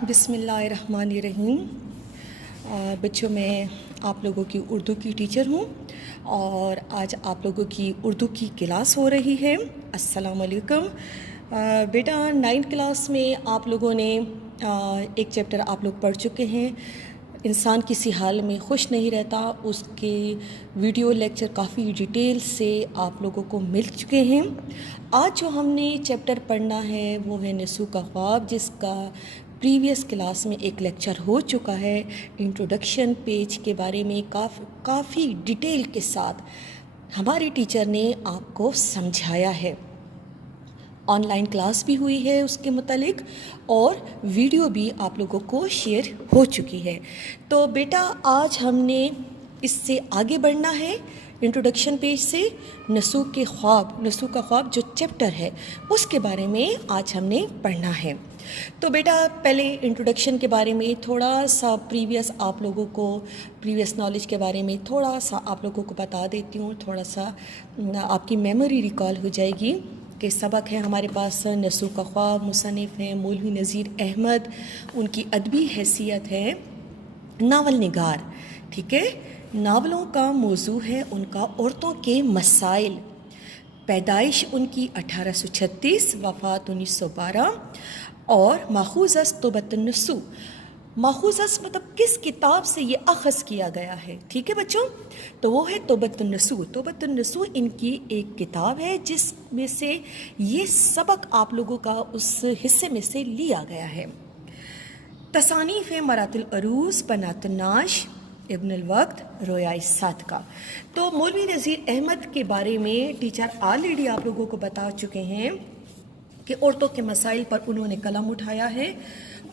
بسم اللہ الرحمن الرحیم۔ بچوں، میں آپ لوگوں کی اردو کی ٹیچر ہوں اور آج آپ لوگوں کی اردو کی کلاس ہو رہی ہے۔ السلام علیکم بیٹا، 9th کلاس میں آپ لوگوں نے ایک چیپٹر آپ لوگ پڑھ چکے ہیں، انسان کسی حال میں خوش نہیں رہتا۔ اس کے ویڈیو لیکچر کافی ڈیٹیل سے آپ لوگوں کو مل چکے ہیں۔ آج جو ہم نے چیپٹر پڑھنا ہے وہ ہے نسو کا خواب، جس کا پریویس کلاس میں ایک لیکچر ہو چکا ہے۔ انٹروڈکشن پیج کے بارے میں کافی ڈیٹیل کے ساتھ ہماری ٹیچر نے آپ کو سمجھایا ہے۔ آن لائن کلاس بھی ہوئی ہے اس کے متعلق اور ویڈیو بھی آپ لوگوں کو شیئر ہو چکی ہے۔ تو بیٹا، آج ہم نے اس سے آگے بڑھنا ہے۔ انٹروڈکشن پیج سے نسو کا خواب جو چیپٹر ہے اس کے بارے میں آج ہم نے پڑھنا ہے۔ تو بیٹا، پہلے انٹروڈکشن کے بارے میں تھوڑا سا پریویس نالج کے بارے میں تھوڑا سا آپ لوگوں کو بتا دیتی ہوں، تھوڑا سا آپ کی میموری ریکال ہو جائے گی کہ سبق ہے ہمارے پاس نسو کا خواب، مصنف ہیں مولوی نذیر احمد، ان کی ادبی حیثیت ہے ناول نگار، ٹھیک ہے۔ ناولوں کا موضوع ہے ان کا عورتوں کے مسائل۔ پیدائش ان کی 1836، وفات 1912، اور ماخوذ از توبۃ النسو۔ ماخوذ از مطلب کس کتاب سے یہ اخذ کیا گیا ہے، ٹھیک ہے بچوں؟ تو وہ ہے توبۃ النسو۔ توبۃ النسو ان کی ایک کتاب ہے جس میں سے یہ سبق آپ لوگوں کا اس حصے میں سے لیا گیا ہے۔ تصانیف مرات العروس، بنات الناش، ابن الوقت، رویائے صادقہ۔ تو مولوی نذیر احمد کے بارے میں ٹیچر آلریڈی آپ لوگوں کو بتا چکے ہیں کہ عورتوں کے مسائل پر انہوں نے قلم اٹھایا ہے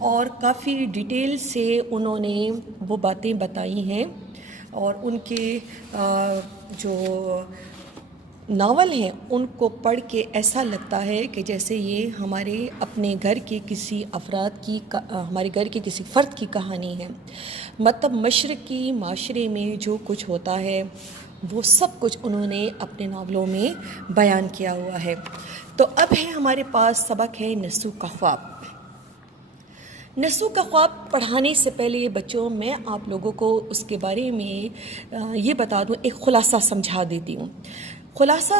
اور کافی ڈیٹیل سے انہوں نے وہ باتیں بتائی ہیں، اور ان کے جو ناول ہیں ان کو پڑھ کے ایسا لگتا ہے کہ جیسے یہ ہمارے اپنے گھر کے کسی ہمارے گھر کے کسی فرد کی کہانی ہے۔ مطلب مشرقی معاشرے میں جو کچھ ہوتا ہے وہ سب کچھ انہوں نے اپنے ناولوں میں بیان کیا ہوا ہے۔ تو اب ہے ہمارے پاس سبق ہے نسو کا خواب۔ نسو کا خواب پڑھانے سے پہلے بچوں میں آپ لوگوں کو اس کے بارے میں یہ بتا دوں، ایک خلاصہ سمجھا دیتی ہوں۔ خلاصہ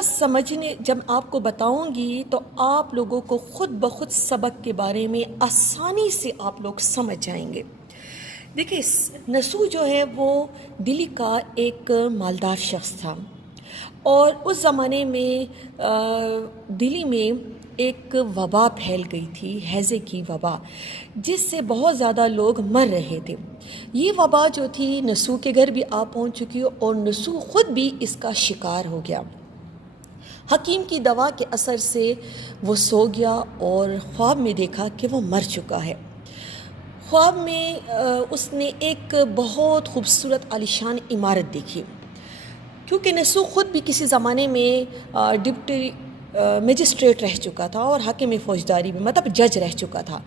جب آپ کو بتاؤں گی تو آپ لوگوں کو خود بخود سبق کے بارے میں آسانی سے آپ لوگ سمجھ جائیں گے۔ دیکھیں، نسو جو ہے وہ دلی کا ایک مالدار شخص تھا، اور اس زمانے میں دلی میں ایک وبا پھیل گئی تھی، ہیضے کی وبا، جس سے بہت زیادہ لوگ مر رہے تھے۔ یہ وبا جو تھی نسو کے گھر بھی آ پہنچ چکی اور نسو خود بھی اس کا شکار ہو گیا۔ حکیم کی دوا کے اثر سے وہ سو گیا اور خواب میں دیکھا کہ وہ مر چکا ہے۔ خواب میں اس نے ایک بہت خوبصورت عالیشان عمارت دیکھی، کیونکہ نسو خود بھی کسی زمانے میں ڈپٹی مجسٹریٹ رہ چکا تھا اور حاکم فوجداری میں مطلب جج رہ چکا تھا۔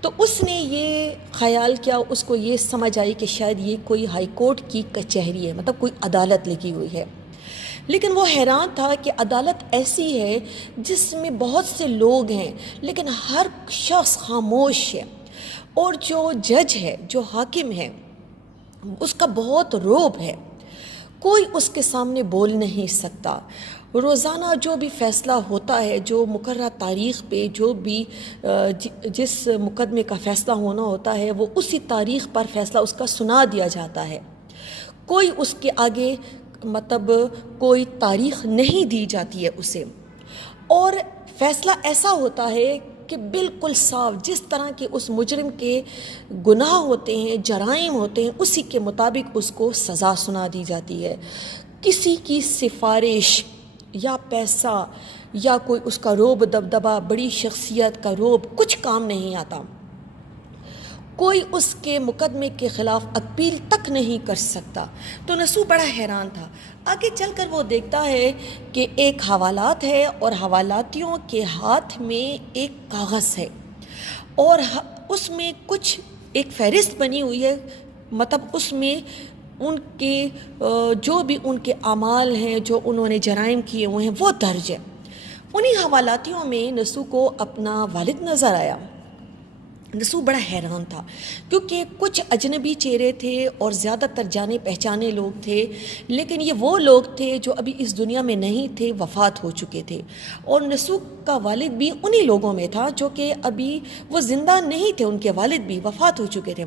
تو اس نے یہ خیال کیا، اس کو یہ سمجھ آئی کہ شاید یہ کوئی ہائی کورٹ کی کچہری ہے، مطلب کوئی عدالت لگی ہوئی ہے۔ لیکن وہ حیران تھا کہ عدالت ایسی ہے جس میں بہت سے لوگ ہیں لیکن ہر شخص خاموش ہے، اور جو جج ہے، جو حاکم ہے، اس کا بہت رعب ہے، کوئی اس کے سامنے بول نہیں سکتا۔ روزانہ جو بھی فیصلہ ہوتا ہے، جو مقررہ تاریخ پہ جو بھی جس مقدمے کا فیصلہ ہونا ہوتا ہے، وہ اسی تاریخ پر فیصلہ اس کا سنا دیا جاتا ہے۔ کوئی اس کے آگے مطلب کوئی تاریخ نہیں دی جاتی ہے اسے، اور فیصلہ ایسا ہوتا ہے کہ بالکل صاف، جس طرح کے اس مجرم کے گناہ ہوتے ہیں، جرائم ہوتے ہیں، اسی کے مطابق اس کو سزا سنا دی جاتی ہے۔ کسی کی سفارش یا پیسہ یا کوئی اس کا رعب دبدبہ، بڑی شخصیت کا رعب کچھ کام نہیں آتا۔ کوئی اس کے مقدمے کے خلاف اپیل تک نہیں کر سکتا۔ تو نسو بڑا حیران تھا۔ آگے چل کر وہ دیکھتا ہے کہ ایک حوالات ہے اور حوالاتیوں کے ہاتھ میں ایک کاغذ ہے، اور اس میں کچھ ایک فہرست بنی ہوئی ہے، مطلب اس میں ان کے جو بھی ان کے اعمال ہیں، جو انہوں نے جرائم کیے ہوئے ہیں، وہ درج ہے۔ انہی حوالاتیوں میں نسو کو اپنا والد نظر آیا۔ نسو بڑا حیران تھا، کیونکہ کچھ اجنبی چہرے تھے اور زیادہ تر جانے پہچانے لوگ تھے، لیکن یہ وہ لوگ تھے جو ابھی اس دنیا میں نہیں تھے، وفات ہو چکے تھے، اور نسو کا والد بھی انہی لوگوں میں تھا جو کہ ابھی وہ زندہ نہیں تھے، ان کے والد بھی وفات ہو چکے تھے۔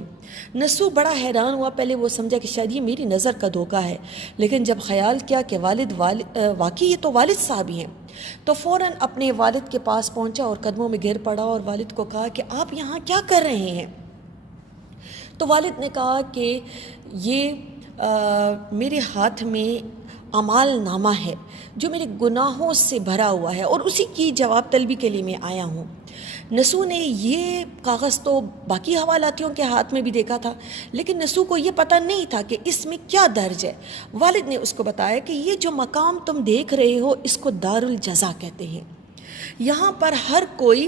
نسو بڑا حیران ہوا، پہلے وہ سمجھا کہ شاید یہ میری نظر کا دھوکہ ہے، لیکن جب خیال کیا کہ واقعی یہ تو والد صاحب ہی ہیں، تو فوراً اپنے والد کے پاس پہنچا اور قدموں میں گر پڑا اور والد کو کہا کہ آپ یہاں کیا کر رہے ہیں؟ تو والد نے کہا کہ یہ میرے ہاتھ میں اعمال نامہ ہے جو میرے گناہوں سے بھرا ہوا ہے، اور اسی کی جواب طلبی کے لیے میں آیا ہوں۔ نسو نے یہ کاغذ تو باقی حوالاتیوں کے ہاتھ میں بھی دیکھا تھا، لیکن نسو کو یہ پتہ نہیں تھا کہ اس میں کیا درج ہے۔ والد نے اس کو بتایا کہ یہ جو مقام تم دیکھ رہے ہو اس کو دارالجزا کہتے ہیں، یہاں پر ہر کوئی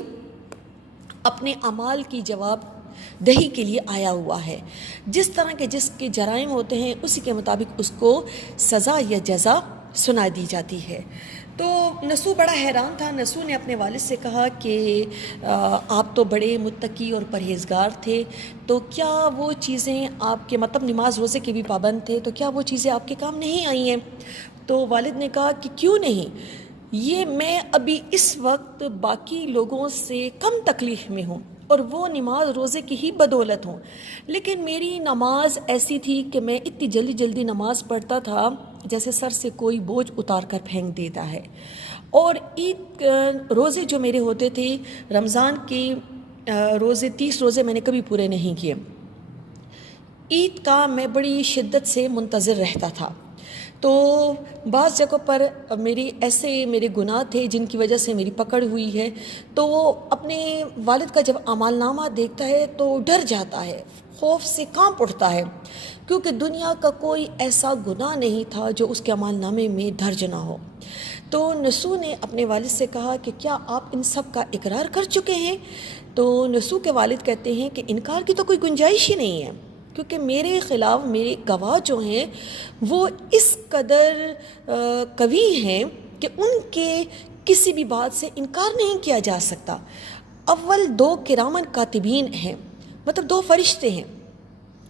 اپنے اعمال کی جواب دہی کے لیے آیا ہوا ہے، جس طرح کے جس کے جرائم ہوتے ہیں اسی کے مطابق اس کو سزا یا جزا سنا دی جاتی ہے۔ تو نسو بڑا حیران تھا۔ نسو نے اپنے والد سے کہا کہ آپ تو بڑے متقی اور پرہیزگار تھے، تو کیا وہ چیزیں آپ کے مطلب نماز روزے کے بھی پابند تھے، تو کیا وہ چیزیں آپ کے کام نہیں آئی ہیں؟ تو والد نے کہا کہ کیوں نہیں، یہ میں ابھی اس وقت باقی لوگوں سے کم تکلیف میں ہوں اور وہ نماز روزے کی ہی بدولت ہوں، لیکن میری نماز ایسی تھی کہ میں اتنی جلدی جلدی نماز پڑھتا تھا جیسے سر سے کوئی بوجھ اتار کر پھینک دیتا ہے، اور عید روزے جو میرے ہوتے تھے، رمضان کے روزے 30 روزے میں نے کبھی پورے نہیں کیے، عید کا میں بڑی شدت سے منتظر رہتا تھا۔ تو بعض جگہوں پر میرے گناہ تھے جن کی وجہ سے میری پکڑ ہوئی ہے، تو وہ اپنے والد کا جب اعمال نامہ دیکھتا ہے تو ڈر جاتا ہے، خوف سے کانپ اٹھتا ہے، کیونکہ دنیا کا کوئی ایسا گناہ نہیں تھا جو اس کے اعمال نامے میں درج نہ ہو۔ تو نسو نے اپنے والد سے کہا کہ کیا آپ ان سب کا اقرار کر چکے ہیں؟ تو نسو کے والد کہتے ہیں کہ انکار کی تو کوئی گنجائش ہی نہیں ہے، کیونکہ میرے خلاف میرے گواہ جو ہیں وہ اس قدر قوی ہیں کہ ان کے کسی بھی بات سے انکار نہیں کیا جا سکتا۔ اول 2 کرامن کاتبین ہیں، مطلب 2 فرشتے ہیں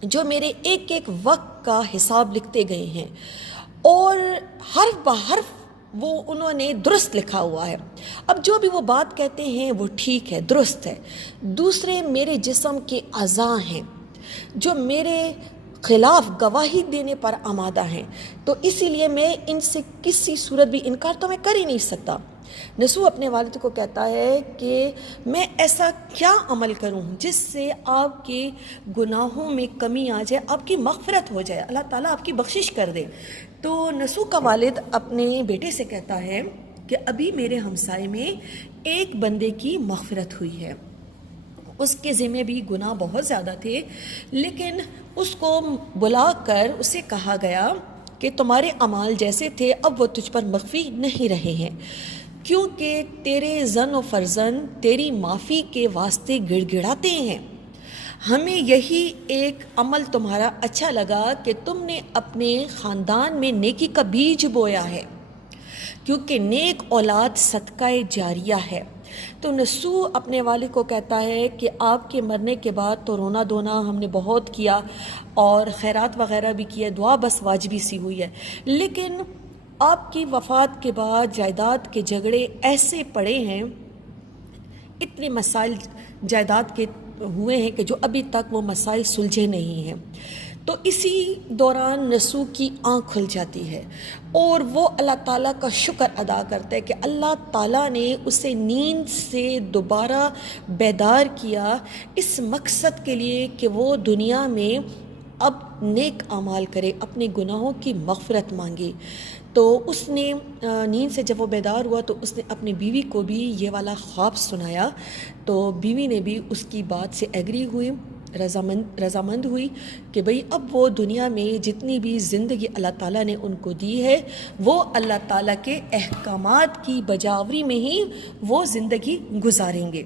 جو میرے ایک ایک وقت کا حساب لکھتے گئے ہیں، اور حرف بحرف وہ انہوں نے درست لکھا ہوا ہے۔ اب جو بھی وہ بات کہتے ہیں وہ ٹھیک ہے، درست ہے۔ دوسرے میرے جسم کے اعضاء ہیں جو میرے خلاف گواہی دینے پر آمادہ ہیں، تو اسی لیے میں ان سے کسی صورت بھی انکار تو میں کر ہی نہیں سکتا۔ نسو اپنے والد کو کہتا ہے کہ میں ایسا کیا عمل کروں جس سے آپ کے گناہوں میں کمی آ جائے، آپ کی مغفرت ہو جائے، اللہ تعالیٰ آپ کی بخشش کر دے۔ تو نسو کا والد اپنے بیٹے سے کہتا ہے کہ ابھی میرے ہمسائے میں ایک بندے کی مغفرت ہوئی ہے، اس کے ذمہ بھی گناہ بہت زیادہ تھے، لیکن اس کو بلا کر اسے کہا گیا کہ تمہارے اعمال جیسے تھے اب وہ تجھ پر مخفی نہیں رہے ہیں، کیونکہ تیرے زن و فرزند تیری معافی کے واسطے گڑ گڑاتے ہیں۔ ہمیں یہی ایک عمل تمہارا اچھا لگا کہ تم نے اپنے خاندان میں نیکی کا بیج بویا ہے، کیونکہ نیک اولاد صدقہ جاریہ ہے۔ تو نسو اپنے والد کو کہتا ہے کہ آپ کے مرنے کے بعد تو رونا دھونا ہم نے بہت کیا اور خیرات وغیرہ بھی کیا، دعا بس واجبی سی ہوئی ہے، لیکن آپ کی وفات کے بعد جائیداد کے جھگڑے ایسے پڑے ہیں، اتنے مسائل جائیداد کے ہوئے ہیں کہ جو ابھی تک وہ مسائل سلجھے نہیں ہیں۔ تو اسی دوران نسو کی آنکھ کھل جاتی ہے اور وہ اللہ تعالیٰ کا شکر ادا کرتا ہے کہ اللہ تعالیٰ نے اسے نیند سے دوبارہ بیدار کیا اس مقصد کے لیے کہ وہ دنیا میں اب نیک اعمال کرے، اپنے گناہوں کی مغفرت مانگے۔ تو اس نے نیند سے جب وہ بیدار ہوا تو اس نے اپنی بیوی کو بھی یہ والا خواب سنایا، تو بیوی نے بھی اس کی بات سے ایگری ہوئی، رضامند ہوئی کہ بھئی اب وہ دنیا میں جتنی بھی زندگی اللہ تعالیٰ نے ان کو دی ہے وہ اللہ تعالیٰ کے احکامات کی بجاوری میں ہی وہ زندگی گزاریں گے،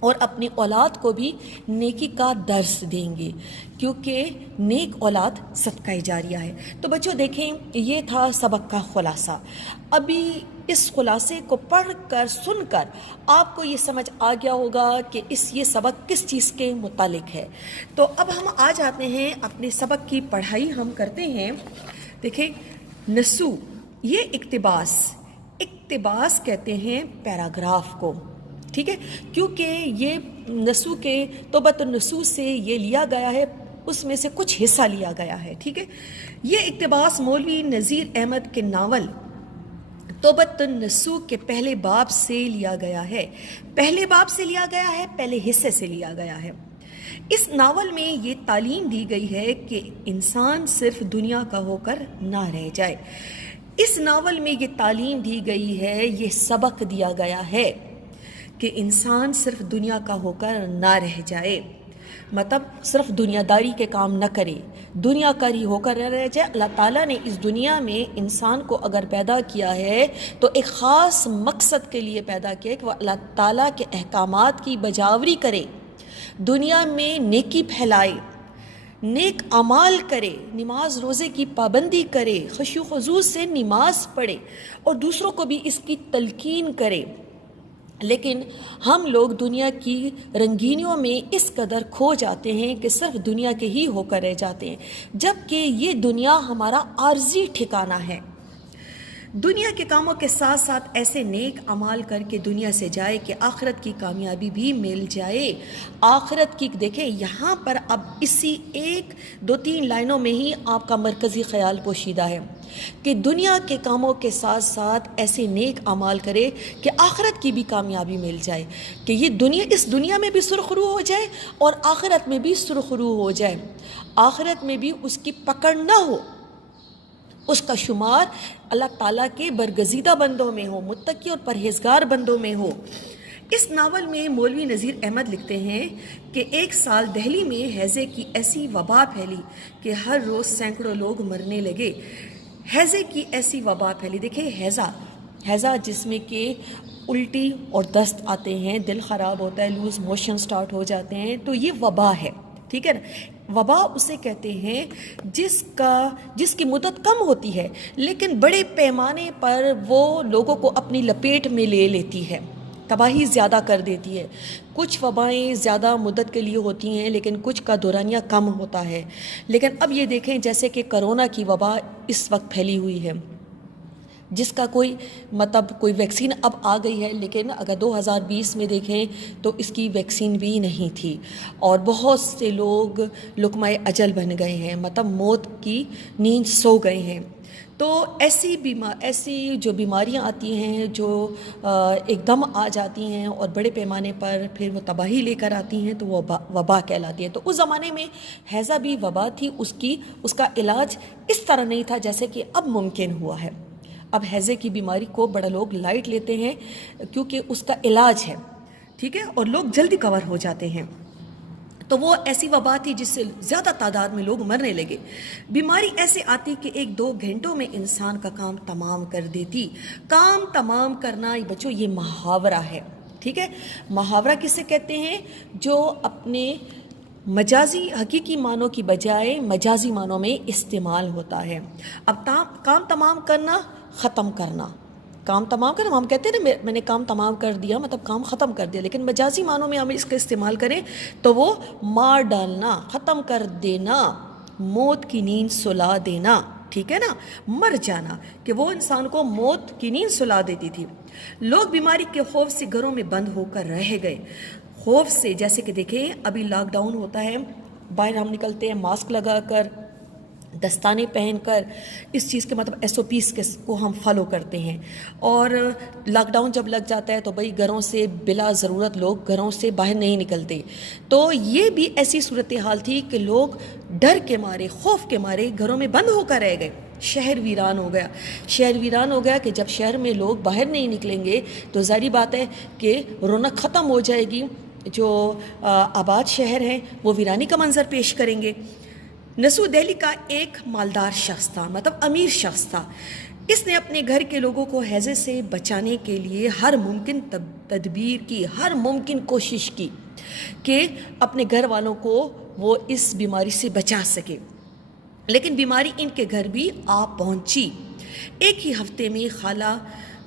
اور اپنی اولاد کو بھی نیکی کا درس دیں گے، کیونکہ نیک اولاد صدقہ جاریہ ہے۔ تو بچوں دیکھیں، یہ تھا سبق کا خلاصہ۔ ابھی اس خلاصے کو پڑھ کر سن کر آپ کو یہ سمجھ آ گیا ہوگا کہ یہ سبق کس چیز کے متعلق ہے۔ تو اب ہم آ جاتے ہیں اپنے سبق کی پڑھائی ہم کرتے ہیں۔ دیکھیں، نصوص، یہ اقتباس کہتے ہیں پیراگراف کو، ٹھیک ہے، کیونکہ یہ نصوص کے توبۃ النصوص سے یہ لیا گیا ہے، اس میں سے کچھ حصہ لیا گیا ہے، ٹھیک ہے۔ یہ اقتباس مولوی نذیر احمد کے ناول توبۃ النصوص کے پہلے باب سے لیا گیا ہے، پہلے حصے سے لیا گیا ہے۔ اس ناول میں یہ تعلیم دی گئی ہے کہ انسان صرف دنیا کا ہو کر نہ رہ جائے۔ اس ناول میں یہ تعلیم دی گئی ہے، یہ سبق دیا گیا ہے کہ انسان صرف دنیا کا ہو کر نہ رہ جائے، مطلب صرف دنیا داری کے کام نہ کرے، دنیا کاری ہو کر نہ رہ جائے۔ اللہ تعالیٰ نے اس دنیا میں انسان کو اگر پیدا کیا ہے تو ایک خاص مقصد کے لیے پیدا کیا ہے کہ وہ اللہ تعالیٰ کے احکامات کی بجاوری کرے، دنیا میں نیکی پھیلائے، نیک اعمال کرے، نماز روزے کی پابندی کرے، خشوع و خضوع سے نماز پڑھے اور دوسروں کو بھی اس کی تلقین کرے۔ لیکن ہم لوگ دنیا کی رنگینیوں میں اس قدر کھو جاتے ہیں کہ صرف دنیا کے ہی ہو کر رہ جاتے ہیں، جبکہ یہ دنیا ہمارا عارضی ٹھکانہ ہے۔ دنیا کے کاموں کے ساتھ ساتھ ایسے نیک اعمال کر کے دنیا سے جائے کہ آخرت کی کامیابی بھی مل جائے۔ آخرت کی دیکھیں یہاں پر اب اسی 1-2-3 لائنوں میں ہی آپ کا مرکزی خیال پوشیدہ ہے کہ دنیا کے کاموں کے ساتھ ساتھ ایسے نیک اعمال کرے کہ آخرت کی بھی کامیابی مل جائے، کہ یہ اس دنیا میں بھی سرخرو ہو جائے اور آخرت میں بھی سرخرو ہو جائے، آخرت میں بھی اس کی پکڑ نہ ہو، اس کا شمار اللہ تعالیٰ کے برگزیدہ بندوں میں ہو، متقی اور پرہیزگار بندوں میں ہو۔ اس ناول میں مولوی نذیر احمد لکھتے ہیں کہ ایک سال دہلی میں ہیضے کی ایسی وبا پھیلی کہ ہر روز سینکڑوں لوگ مرنے لگے۔ ہیضے کی ایسی وبا پھیلی، دیکھیں ہیضہ جس میں کہ الٹی اور دست آتے ہیں، دل خراب ہوتا ہے، لوز موشن سٹارٹ ہو جاتے ہیں، تو یہ وبا ہے، ٹھیک ہے نا۔ وبا اسے کہتے ہیں جس کی مدت کم ہوتی ہے لیکن بڑے پیمانے پر وہ لوگوں کو اپنی لپیٹ میں لے لیتی ہے، تباہی زیادہ کر دیتی ہے۔ کچھ وبائیں زیادہ مدت کے لیے ہوتی ہیں لیکن کچھ کا دورانیہ کم ہوتا ہے۔ لیکن اب یہ دیکھیں جیسے کہ کرونا کی وبا اس وقت پھیلی ہوئی ہے، جس کا کوئی ویکسین اب آ گئی ہے، لیکن اگر 2020 میں دیکھیں تو اس کی ویکسین بھی نہیں تھی اور بہت سے لوگ لقمہ اجل بن گئے ہیں، مطلب موت کی نیند سو گئے ہیں۔ تو ایسی جو بیماریاں آتی ہیں جو ایک دم آ جاتی ہیں اور بڑے پیمانے پر پھر وہ تباہی لے کر آتی ہیں تو وہ وبا کہلاتی ہے۔ تو اس زمانے میں ہیضہ بھی وبا تھی، اس کا علاج اس طرح نہیں تھا جیسے کہ اب ممکن ہوا ہے۔ اب ہیضے کی بیماری کو بڑا لوگ لائٹ لیتے ہیں کیونکہ اس کا علاج ہے، ٹھیک ہے، اور لوگ جلدی کور ہو جاتے ہیں۔ تو وہ ایسی وبا تھی جس سے زیادہ تعداد میں لوگ مرنے لگے۔ بیماری ایسے آتی کہ 1-2 گھنٹوں میں انسان کا کام تمام کر دیتی۔ کام تمام کرنا بچوں یہ محاورہ ہے، ٹھیک ہے۔ محاورہ کسے کہتے ہیں؟ جو اپنے مجازی حقیقی معنوں کی بجائے مجازی معنوں میں استعمال ہوتا ہے۔ اب کام تمام کرنا، ختم کرنا، کام تمام کرنا، ہم کہتے ہیں نا میں نے کام تمام کر دیا، مطلب کام ختم کر دیا، لیکن مجازی معنوں میں ہم اس کا استعمال کریں تو وہ مار ڈالنا، ختم کر دینا، موت کی نیند سلا دینا، ٹھیک ہے نا، مر جانا، کہ وہ انسان کو موت کی نیند سلا دیتی تھی۔ لوگ بیماری کے خوف سے گھروں میں بند ہو کر رہ گئے، خوف سے، جیسے کہ دیکھیں ابھی لاک ڈاؤن ہوتا ہے، باہر ہم نکلتے ہیں ماسک لگا کر، دستانے پہن کر، اس چیز کے مطلب SOPs کو ہم فالو کرتے ہیں، اور لاک ڈاؤن جب لگ جاتا ہے تو بھئی گھروں سے بلا ضرورت لوگ گھروں سے باہر نہیں نکلتے۔ تو یہ بھی ایسی صورتحال تھی کہ لوگ ڈر کے مارے، خوف کے مارے گھروں میں بند ہو کر رہ گئے۔ شہر ویران ہو گیا کہ جب شہر میں لوگ باہر نہیں نکلیں گے تو ظاہری بات ہے کہ رونق ختم ہو جائے گی، جو آباد شہر ہیں وہ ویرانی کا منظر پیش کریں گے۔ نسو دہلی کا ایک مالدار شخص تھا، مطلب امیر شخص تھا۔ اس نے اپنے گھر کے لوگوں کو ہیضے سے بچانے کے لیے ہر ممکن تدبیر کی، ہر ممکن کوشش کی کہ اپنے گھر والوں کو وہ اس بیماری سے بچا سکے، لیکن بیماری ان کے گھر بھی آ پہنچی۔ ایک ہی ہفتے میں خالہ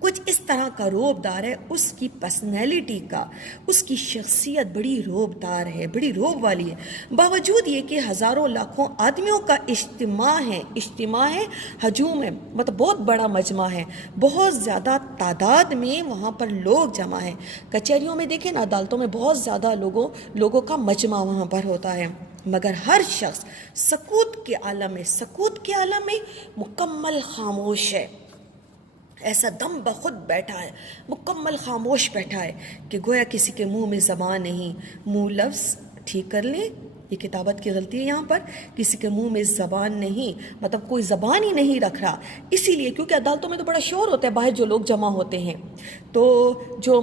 کچھ اس طرح کا روب دار ہے، اس کی پرسنالٹی کا، اس کی شخصیت بڑی روب دار ہے، بڑی روب والی ہے، باوجود یہ کہ ہزاروں لاکھوں آدمیوں کا اجتماع ہے، ہجوم ہے، مطلب بہت بڑا مجمع ہے، بہت زیادہ تعداد میں وہاں پر لوگ جمع ہیں۔ کچہریوں میں دیکھیں نا، عدالتوں میں بہت زیادہ لوگوں کا مجمع وہاں پر ہوتا ہے، مگر ہر شخص سکوت کے عالم میں مکمل خاموش ہے، ایسا دم بخود بیٹھا ہے، مکمل خاموش بیٹھا ہے کہ گویا کسی کے منہ میں زبان نہیں۔ منہ لفظ ٹھیک کر لیں، یہ کتابت کی غلطی ہے یہاں پر، کسی کے منہ میں زبان نہیں، مطلب کوئی زبان ہی نہیں رکھ رہا، اسی لیے کیونکہ عدالتوں میں تو بڑا شور ہوتا ہے، باہر جو لوگ جمع ہوتے ہیں تو جو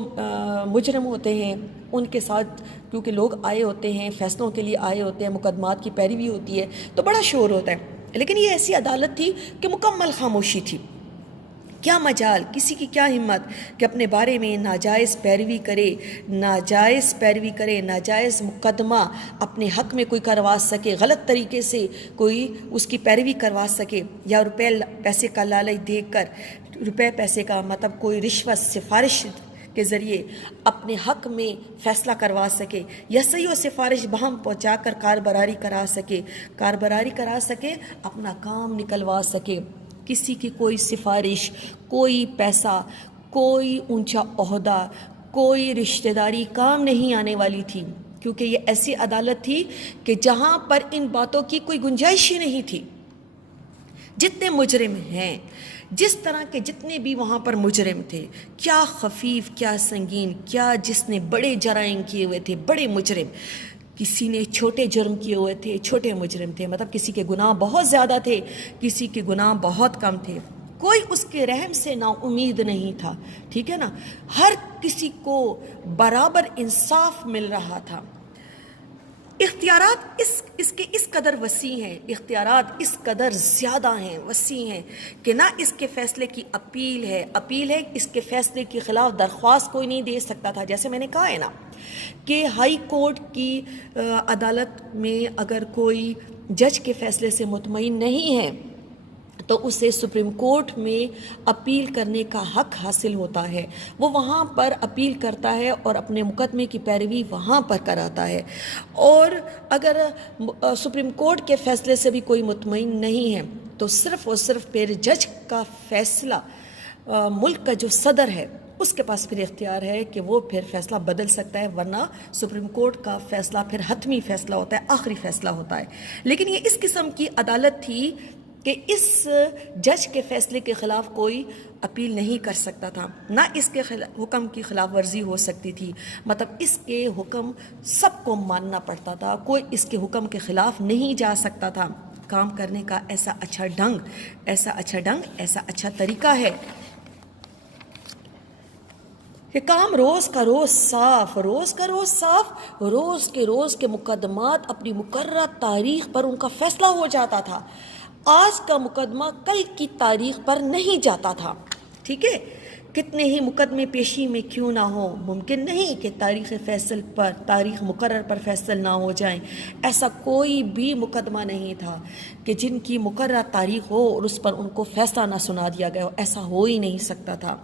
مجرم ہوتے ہیں ان کے ساتھ، کیونکہ لوگ آئے ہوتے ہیں، فیصلوں کے لیے آئے ہوتے ہیں، مقدمات کی پیروی ہوتی ہے تو بڑا شور ہوتا ہے، لیکن یہ ایسی عدالت تھی کہ مکمل خاموشی تھی۔ کیا مجال، کسی کی کیا ہمت کہ اپنے بارے میں ناجائز پیروی کرے، ناجائز مقدمہ اپنے حق میں کوئی کروا سکے، غلط طریقے سے کوئی اس کی پیروی کروا سکے، یا پیسے کا لالچ دے کر، روپے پیسے کا مطلب کوئی رشوت سفارش کے ذریعے اپنے حق میں فیصلہ کروا سکے، یا صحیح و سفارش بہم پہنچا کر کاربراری کرا سکے، اپنا کام نکلوا سکے۔ کسی کی کوئی سفارش، کوئی پیسہ، کوئی اونچا عہدہ، کوئی رشتہ داری کام نہیں آنے والی تھی، کیونکہ یہ ایسی عدالت تھی کہ جہاں پر ان باتوں کی کوئی گنجائش ہی نہیں تھی۔ جتنے مجرم ہیں، جس طرح کے جتنے بھی وہاں پر مجرم تھے، کیا خفیف، کیا سنگین، کیا جس نے بڑے جرائم کیے ہوئے تھے، بڑے مجرم، کسی نے چھوٹے جرم کیے ہوئے تھے، چھوٹے مجرم تھے، مطلب کسی کے گناہ بہت زیادہ تھے، کسی کے گناہ بہت کم تھے، کوئی اس کے رحم سے نا امید نہیں تھا، ٹھیک ہے نا، ہر کسی کو برابر انصاف مل رہا تھا۔ اختیارات اس قدر وسیع ہیں، اختیارات اس قدر زیادہ ہیں، وسیع ہیں کہ نہ اس کے فیصلے کی اپیل ہے، اس کے فیصلے کے خلاف درخواست کوئی نہیں دے سکتا تھا۔ جیسے میں نے کہا ہے نا کہ ہائی کورٹ کی عدالت میں اگر کوئی جج کے فیصلے سے مطمئن نہیں ہے تو اسے سپریم کورٹ میں اپیل کرنے کا حق حاصل ہوتا ہے، وہ وہاں پر اپیل کرتا ہے اور اپنے مقدمے کی پیروی وہاں پر کراتا ہے۔ اور اگر سپریم کورٹ کے فیصلے سے بھی کوئی مطمئن نہیں ہے تو صرف اور صرف پھر جج کا فیصلہ، ملک کا جو صدر ہے اس کے پاس پھر اختیار ہے کہ وہ پھر فیصلہ بدل سکتا ہے، ورنہ سپریم کورٹ کا فیصلہ پھر حتمی فیصلہ ہوتا ہے، آخری فیصلہ ہوتا ہے۔ لیکن یہ اس قسم کی عدالت تھی کہ اس جج کے فیصلے کے خلاف کوئی اپیل نہیں کر سکتا تھا، نہ اس کے حکم کی خلاف ورزی ہو سکتی تھی، مطلب اس کے حکم سب کو ماننا پڑتا تھا، کوئی اس کے حکم کے خلاف نہیں جا سکتا تھا۔ کام کرنے کا ایسا اچھا ڈھنگ، ایسا اچھا طریقہ ہے کہ کام روز کا روز صاف، روز کے مقدمات اپنی مقررہ تاریخ پر ان کا فیصلہ ہو جاتا تھا۔ آج کا مقدمہ کل کی تاریخ پر نہیں جاتا تھا، ٹھیک ہے، کتنے ہی مقدمے پیشی میں کیوں نہ ہو، ممکن نہیں کہ تاریخ مقرر پر فیصل نہ ہو جائیں۔ ایسا کوئی بھی مقدمہ نہیں تھا کہ جن کی مقررہ تاریخ ہو اور اس پر ان کو فیصلہ نہ سنا دیا گیا ہو، ایسا ہو ہی نہیں سکتا تھا۔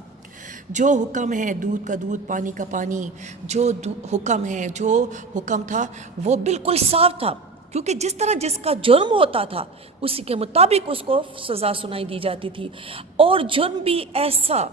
جو حکم ہے، دودھ کا دودھ، پانی کا پانی، جو حکم تھا وہ بالکل صاف تھا، کیونکہ جس طرح جس کا جرم ہوتا تھا اسی کے مطابق اس کو سزا سنائی دی جاتی تھی، اور جرم بھی ایسا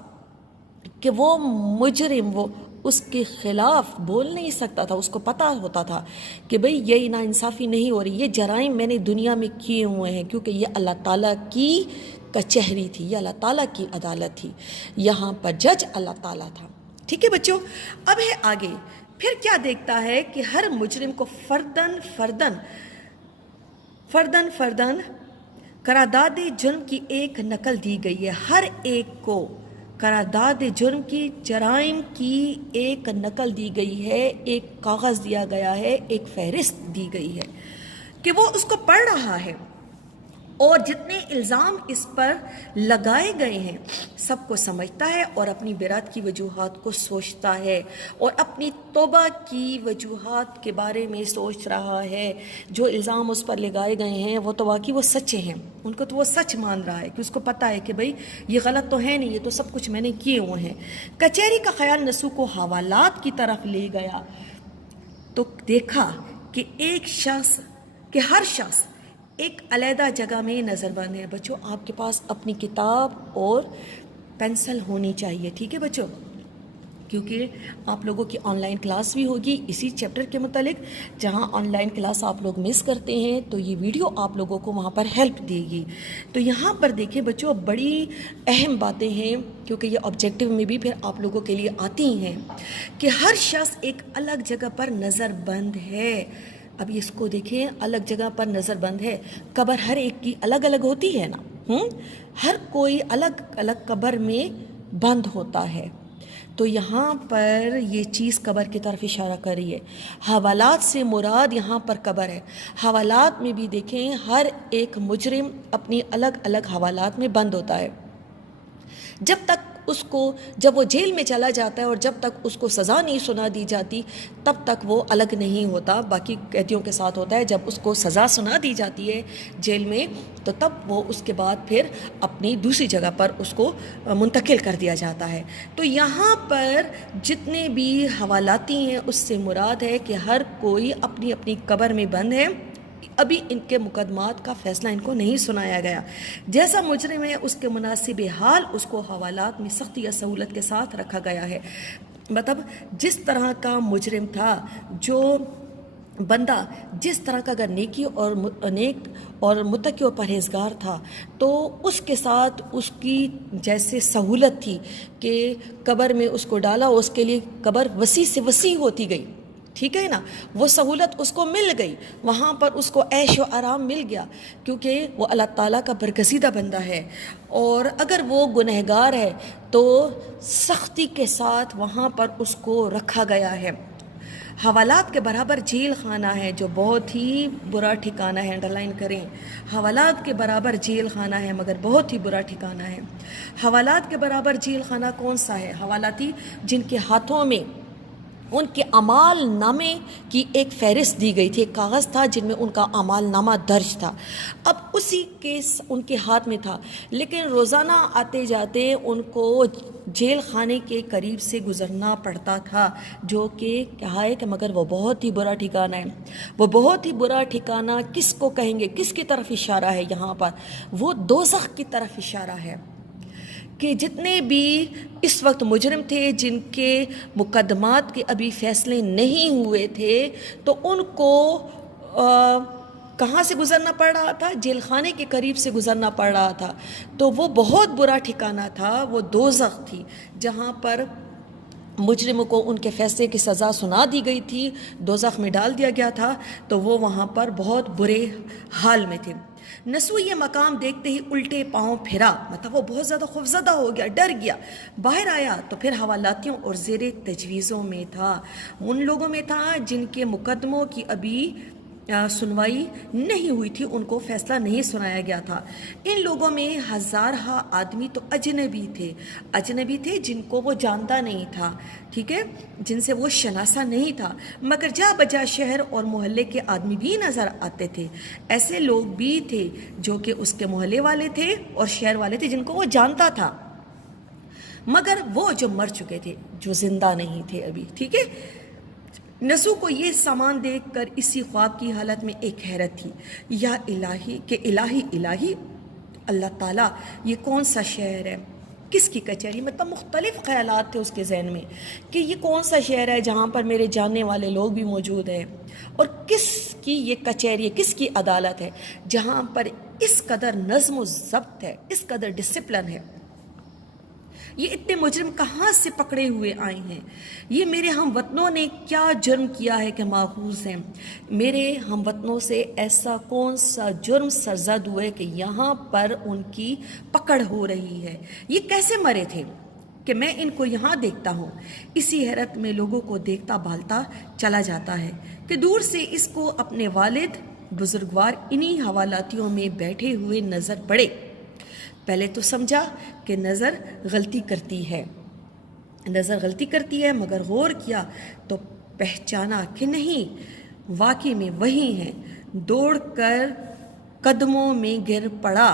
کہ وہ مجرم وہ اس کے خلاف بول نہیں سکتا تھا، اس کو پتہ ہوتا تھا کہ بھئی یہ ناانصافی نہیں ہو رہی، یہ جرائم میں نے دنیا میں کیے ہوئے ہیں، کیونکہ یہ اللہ تعالیٰ کی کچہری تھی، یہ اللہ تعالیٰ کی عدالت تھی، یہاں پر جج اللہ تعالیٰ تھا۔ ٹھیک ہے بچوں، اب ہے آگے، پھر کیا دیکھتا ہے کہ ہر مجرم کو فردن قرارداد جرم کی ایک نقل دی گئی ہے، ہر ایک کو قرارداد جرم کی، جرائم کی ایک نقل دی گئی ہے، ایک کاغذ دیا گیا ہے، ایک فہرست دی گئی ہے کہ وہ اس کو پڑھ رہا ہے۔ اور جتنے الزام اس پر لگائے گئے ہیں سب کو سمجھتا ہے اور اپنی برات کی وجوہات کو سوچتا ہے اور اپنی توبہ کی وجوہات کے بارے میں سوچ رہا ہے. جو الزام اس پر لگائے گئے ہیں وہ تو واقعی وہ سچے ہیں، ان کو تو وہ سچ مان رہا ہے کہ اس کو پتہ ہے کہ بھئی یہ غلط تو ہے نہیں، یہ تو سب کچھ میں نے کیے ہوئے ہیں. کچہری کا خیال نسو کو حوالات کی طرف لے گیا تو دیکھا کہ ہر شخص ایک علیحدہ جگہ میں نظر بند ہے. بچوں آپ کے پاس اپنی کتاب اور پینسل ہونی چاہیے، ٹھیک ہے بچوں، کیونکہ آپ لوگوں کی آن لائن کلاس بھی ہوگی اسی چیپٹر کے متعلق. جہاں آن لائن کلاس آپ لوگ مس کرتے ہیں تو یہ ویڈیو آپ لوگوں کو وہاں پر ہیلپ دے گی. تو یہاں پر دیکھیں بچوں بڑی اہم باتیں ہیں، کیونکہ یہ آبجیکٹیو میں بھی پھر آپ لوگوں کے لیے آتی ہیں کہ ہر شخص ایک الگ جگہ پر نظر بند ہے. اب اس کو دیکھیں، الگ جگہ پر نظر بند ہے. قبر ہر ایک کی الگ الگ ہوتی ہے نا، ہر کوئی الگ الگ قبر میں بند ہوتا ہے. تو یہاں پر یہ چیز قبر کی طرف اشارہ کر رہی ہے. حوالات سے مراد یہاں پر قبر ہے. حوالات میں بھی دیکھیں ہر ایک مجرم اپنی الگ الگ حوالات میں بند ہوتا ہے. جب وہ جیل میں چلا جاتا ہے اور جب تک اس کو سزا نہیں سنا دی جاتی تب تک وہ الگ نہیں ہوتا، باقی قیدیوں کے ساتھ ہوتا ہے. جب اس کو سزا سنا دی جاتی ہے جیل میں تو تب وہ اس کے بعد پھر اپنی دوسری جگہ پر اس کو منتقل کر دیا جاتا ہے. تو یہاں پر جتنے بھی حوالاتی ہیں اس سے مراد ہے کہ ہر کوئی اپنی اپنی قبر میں بند ہے. ابھی ان کے مقدمات کا فیصلہ ان کو نہیں سنایا گیا. جیسا مجرم ہے اس کے مناسب حال اس کو حوالات میں سختی یا سہولت کے ساتھ رکھا گیا ہے. مطلب جس طرح کا مجرم تھا، جو بندہ جس طرح کا اگر نیک اور متقی اور پرہیزگار تھا تو اس کے ساتھ اس کی جیسے سہولت تھی کہ قبر میں اس کو ڈالا، اس کے لیے قبر وسیع سے وسیع ہوتی گئی، ٹھیک ہے نا، وہ سہولت اس کو مل گئی، وہاں پر اس کو عیش و آرام مل گیا کیونکہ وہ اللہ تعالیٰ کا برگزیدہ بندہ ہے. اور اگر وہ گنہگار ہے تو سختی کے ساتھ وہاں پر اس کو رکھا گیا ہے. حوالات کے برابر جیل خانہ ہے، جو بہت ہی برا ٹھکانہ ہے. انڈرلائن کریں، حوالات کے برابر جیل خانہ ہے مگر بہت ہی برا ٹھکانہ ہے. حوالات کے برابر جیل خانہ کون سا ہے؟ حوالاتی جن کے ہاتھوں میں ان کے اعمال نامے کی ایک فہرست دی گئی تھی، ایک کاغذ تھا جن میں ان کا اعمال نامہ درج تھا. اب اسی کیس ان کے ہاتھ میں تھا، لیکن روزانہ آتے جاتے ان کو جیل خانے کے قریب سے گزرنا پڑتا تھا، جو کہ کہا ہے کہ مگر وہ بہت ہی برا ٹھکانہ ہے. وہ بہت ہی برا ٹھکانہ کس کو کہیں گے؟ کس کی طرف اشارہ ہے یہاں پر؟ وہ دوزخ کی طرف اشارہ ہے کہ جتنے بھی اس وقت مجرم تھے جن کے مقدمات کے ابھی فیصلے نہیں ہوئے تھے تو ان کو کہاں سے گزرنا پڑ رہا تھا؟ جیل خانے کے قریب سے گزرنا پڑ رہا تھا. تو وہ بہت برا ٹھکانہ تھا، وہ دوزخ تھی جہاں پر مجرموں کو ان کے فیصلے کی سزا سنا دی گئی تھی، دوزخ میں ڈال دیا گیا تھا. تو وہ وہاں پر بہت برے حال میں تھے. نسو یہ مقام دیکھتے ہی الٹے پاؤں پھرا، مطلب وہ بہت زیادہ خوفزدہ ہو گیا، ڈر گیا. باہر آیا تو پھر حوالاتیوں اور زیر تجویزوں میں تھا، ان لوگوں میں تھا جن کے مقدموں کی ابھی سنوائی نہیں ہوئی تھی، ان کو فیصلہ نہیں سنایا گیا تھا. ان لوگوں میں ہزارہا آدمی تو اجنبی تھے جن کو وہ جانتا نہیں تھا، ٹھیک ہے، جن سے وہ شناسا نہیں تھا، مگر جا بجا شہر اور محلے کے آدمی بھی نظر آتے تھے. ایسے لوگ بھی تھے جو کہ اس کے محلے والے تھے اور شہر والے تھے جن کو وہ جانتا تھا، مگر وہ جو مر چکے تھے، جو زندہ نہیں تھے ابھی، ٹھیک ہے. نسو کو یہ سامان دیکھ کر اسی خواب کی حالت میں ایک حیرت تھی، یا الہی کہ الہی اللہ تعالیٰ یہ کون سا شہر ہے، کس کی کچہری؟ مطلب مختلف خیالات تھے اس کے ذہن میں کہ یہ کون سا شہر ہے جہاں پر میرے جاننے والے لوگ بھی موجود ہیں، اور کس کی یہ کچہری ہے، کس کی عدالت ہے جہاں پر اس قدر نظم و ضبط ہے، اس قدر ڈسپلن ہے. یہ اتنے مجرم کہاں سے پکڑے ہوئے آئے ہیں؟ یہ میرے ہم وطنوں نے کیا جرم کیا ہے کہ ماخوذ ہیں؟ میرے ہم وطنوں سے ایسا کون سا جرم سرزد ہوئے کہ یہاں پر ان کی پکڑ ہو رہی ہے؟ یہ کیسے مرے تھے کہ میں ان کو یہاں دیکھتا ہوں؟ اسی حیرت میں لوگوں کو دیکھتا بھالتا چلا جاتا ہے کہ دور سے اس کو اپنے والد بزرگوار انہی حوالاتیوں میں بیٹھے ہوئے نظر پڑے۔ پہلے تو سمجھا کہ نظر غلطی کرتی ہے، مگر غور کیا تو پہچانا کہ نہیں، واقعی میں وہی ہیں۔ دوڑ کر قدموں میں گر پڑا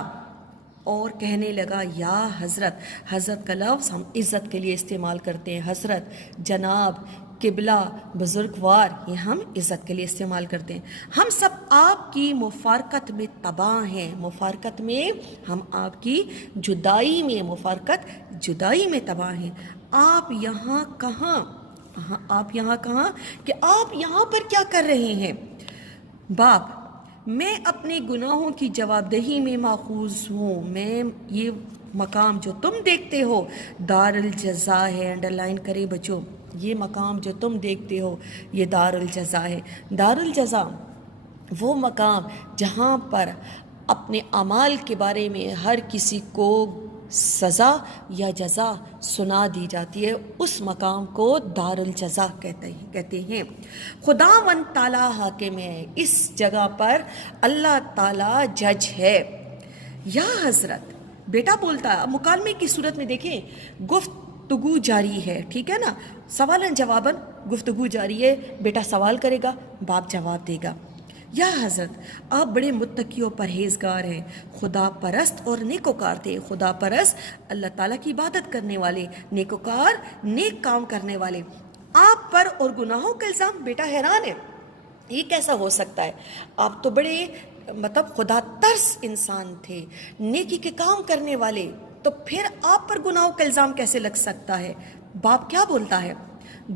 اور کہنے لگا، یا حضرت۔ حضرت کا لفظ ہم عزت کے لیے استعمال کرتے ہیں، حضرت، جناب، قبلہ، بزرگوار، یہ ہم عزت کے لیے استعمال کرتے ہیں۔ ہم سب آپ کی مفارقت میں تباہ ہیں، مفارقت میں ہم آپ کی جدائی میں تباہ ہیں۔ آپ یہاں کہاں کہ آپ یہاں پر کیا کر رہے ہیں؟ باپ، میں اپنے گناہوں کی جواب دہی میں ماخوذ ہوں۔ میں یہ مقام جو تم دیکھتے ہو دار الجزا ہے، انڈرلائن کرے بچوں، یہ مقام جو تم دیکھتے ہو یہ دار الجزا ہے۔ دار الجزا وہ مقام جہاں پر اپنے اعمال کے بارے میں ہر کسی کو سزا یا جزا سنا دی جاتی ہے، اس مقام کو دار الجزا کہتے ہیں۔ خداوند تعالیٰ حاکم ہے، اس جگہ پر اللہ تعالیٰ جج ہے۔ یا حضرت، بیٹا بولتا ہے۔ مکالمے کی صورت میں دیکھیں گفتگو جاری ہے، ٹھیک ہے نا، سوالن جواباً گفتگو جاری ہے، بیٹا سوال کرے گا، باپ جواب دے گا۔ یا حضرت، آپ بڑے متقی و پرہیزگار ہیں، خدا پرست اور نیکوکار تھے۔ خدا پرست اللہ تعالیٰ کی عبادت کرنے والے، نیکوکار نیک کام کرنے والے۔ آپ پر اور گناہوں کا الزام، بیٹا حیران ہے، یہ کیسا ہو سکتا ہے؟ آپ تو بڑے خدا ترس انسان تھے، نیکی کے کام کرنے والے، تو پھر آپ پر گناہوں کا الزام کیسے لگ سکتا ہے؟ باپ کیا بولتا ہے؟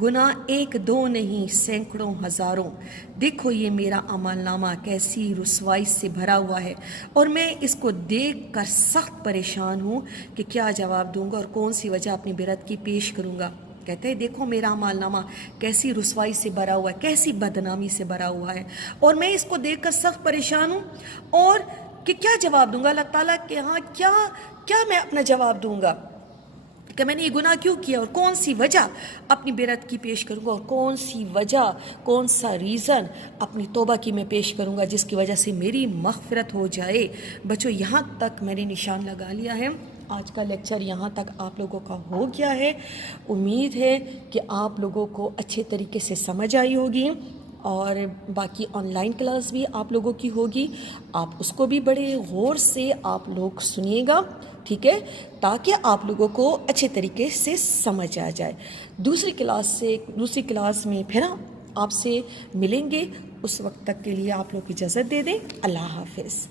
گناہ ایک دو نہیں، سینکڑوں ہزاروں۔ دیکھو یہ میرا عمل نامہ کیسی رسوائی سے بھرا ہوا ہے، اور میں اس کو دیکھ کر سخت پریشان ہوں کہ کیا جواب دوں گا اور کون سی وجہ اپنی برت کی پیش کروں گا۔ کہتے ہیں دیکھو میرا عمل نامہ کیسی رسوائی سے بھرا ہوا ہے، کیسی بدنامی سے بھرا ہوا ہے، اور میں اس کو دیکھ کر سخت پریشان ہوں، اور کہ کیا جواب دوں گا اللہ تعالیٰ کے ہاں، کیا میں اپنا جواب دوں گا کہ میں نے یہ گناہ کیوں کیا، اور کون سی وجہ اپنی برت کی پیش کروں گا، اور کون سی وجہ، کون سا ریزن اپنی توبہ کی میں پیش کروں گا جس کی وجہ سے میری مغفرت ہو جائے۔ بچوں یہاں تک میں نے نشان لگا لیا ہے، آج کا لیکچر یہاں تک آپ لوگوں کا ہو گیا ہے۔ امید ہے کہ آپ لوگوں کو اچھے طریقے سے سمجھ آئی ہوگی، اور باقی آن لائن کلاس بھی آپ لوگوں کی ہوگی، آپ اس کو بھی بڑے غور سے آپ لوگ سنیے گا، ٹھیک ہے، تاکہ آپ لوگوں کو اچھے طریقے سے سمجھ آ جائے۔ دوسری کلاس میں پھر آپ سے ملیں گے، اس وقت تک کے لیے آپ لوگ اجازت دے دیں۔ اللہ حافظ۔